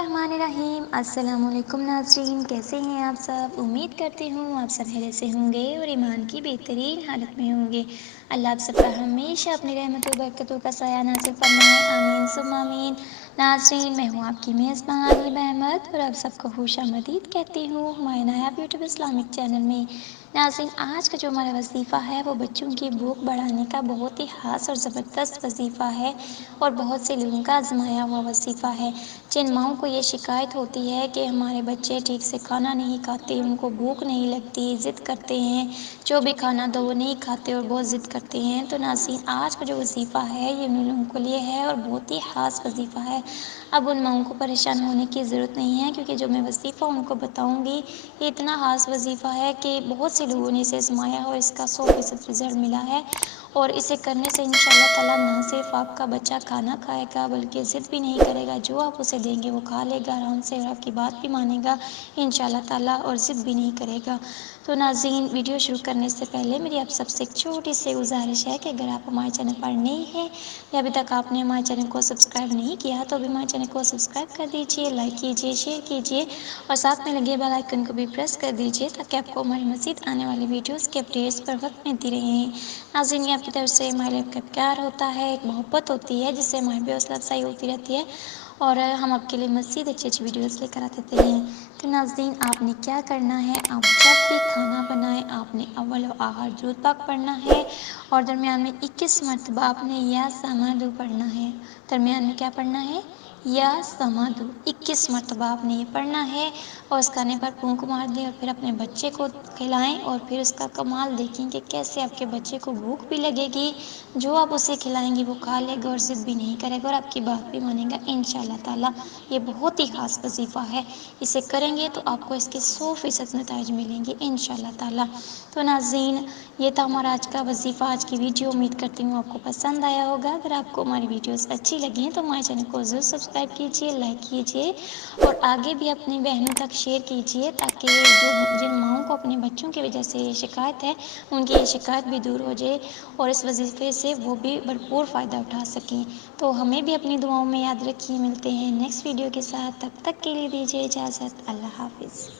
बिस्मिल्लाहिर्रहमानिर्रहीम। अस्सलाम वालेकुम नाज़रीन, कैसे हैं आप सब। उम्मीद करती हूँ आप सब खैरियत से होंगे और ईमान की बेहतरीन हालत में होंगे। अल्लाह आप सब पर हमेशा अपनी रहमत व बरकतों का साया नाज़िल फरमाए, आमीन सुम्मा आमीन। नाज़रीन, मैं हूँ आपकी मेज़बान हिबा अहमद और आप सबको खुशामदीद कहती हूँ हमारे नायाब यूट्यूब इस्लामिक चैनल में। नाज़रीन, आज का जो हमारा वजीफ़ा है वो बच्चों की भूख बढ़ाने का बहुत ही ख़ास और ज़बरदस्त वजीफ़ा है और बहुत से लोगों का आजमाया हुआ वजीफ़ा है। जिन माओं को ये शिकायत होती है कि हमारे बच्चे ठीक से खाना नहीं खाते, उनको भूख नहीं लगती, ज़िद करते हैं, जो भी खाना दो वो नहीं खाते और बहुत ज़िद करते हैं, तो नाज़रीन आज का जो वजीफ़ा है ये उन लोगों के लिए है और बहुत ही ख़ास वजीफ़ा है। अब उन माओं को परेशान होने की ज़रूरत नहीं है, क्योंकि जो मैं वजीफ़ा उनको बताऊँगी ये इतना ख़ास वजीफ़ा है कि बहुत से लोगों ने इसे आज़माया और इसका 100% रिज़ल्ट मिला है। और इसे करने से इंशाअल्लाह ताला ना सिर्फ आपका बच्चा खाना खाएगा बल्कि ज़िद भी नहीं करेगा, जो आप उसे देंगे वो खा लेगा आराम से और आपकी बात भी मानेगा इंशाअल्लाह ताला और ज़िद भी नहीं करेगा। तो नाज़रीन, वीडियो शुरू करने से पहले मेरी आप सबसे एक छोटी सी गुजारिश है कि अगर आप हमारे चैनल पर नए हैं या अभी तक आपने हमारे चैनल को सब्सक्राइब नहीं किया तो अभी हमारे चैनल को सब्सक्राइब कर दीजिए, लाइक कीजिए, शेयर कीजिए और साथ में लगे बेल आइकन को भी प्रेस कर दीजिए ताकि आपको हमारी मज़ीद आने वाली वीडियोज़ के अपडेट्स पर वक्त मिलती रहें। नाज़रीन, ये आपकी तरफ से हमारे लिए आपका प्यार होता है, एक मोहब्बत होती है जिससे हमारी भी हौसला अफजाई होती रहती है और हम आपके लिए मज़ीद अच्छी अच्छी वीडियोस लेकर आते हैं। तो नाज़रीन, आपने क्या करना है, आप जब भी खाना बनाएं आपने अव्वल व आखिर दुरूद पाक पढ़ना है और दरमियान में 21 मरतबा आपने या समादु पढ़ना है। दरमियान में क्या पढ़ना है, या समादु 21 मरतबा आपने ये पढ़ना है और उस खाने पर फूंक मार दें और फिर अपने बच्चे को खिलाएं और फिर उसका कमाल देखेंगे कैसे आपके बच्चे को भूख भी लगेगी, जो आप उसे खिलाएंगी वो खा लेगा और ज़िद भी नहीं करेगा और आपकी बात भी मानेगा इंशाअल्लाह ताला। ये बहुत ही ख़ास वजीफ़ा है, इसे करेंगे तो आपको इसके 100% नताइज मिलेंगे इंशाअल्लाह ताला। तो नाज़रीन, ये था हमारा आज का वजीफ़ा, आज की वीडियो। उम्मीद करती हूँ आपको पसंद आया होगा। अगर आपको हमारी वीडियोस अच्छी लगी तो हमारे चैनल को ज़रूर सब्सक्राइब कीजिए, लाइक कीजिए और आगे भी अपनी बहनों तक शेयर कीजिए ताकि जिन माओं को अपने बच्चों की वजह से ये शिकायत है उनकी ये शिकायत भी दूर हो जाए और इस वजीफ़े से वो भी भरपूर फ़ायदा उठा सकें। तो हमें भी अपनी दुआओं में याद रखिए। मिलते हैं नेक्स्ट वीडियो के साथ, तब तक के लिए दीजिए इजाज़त। अल्लाह हाफ़िज़।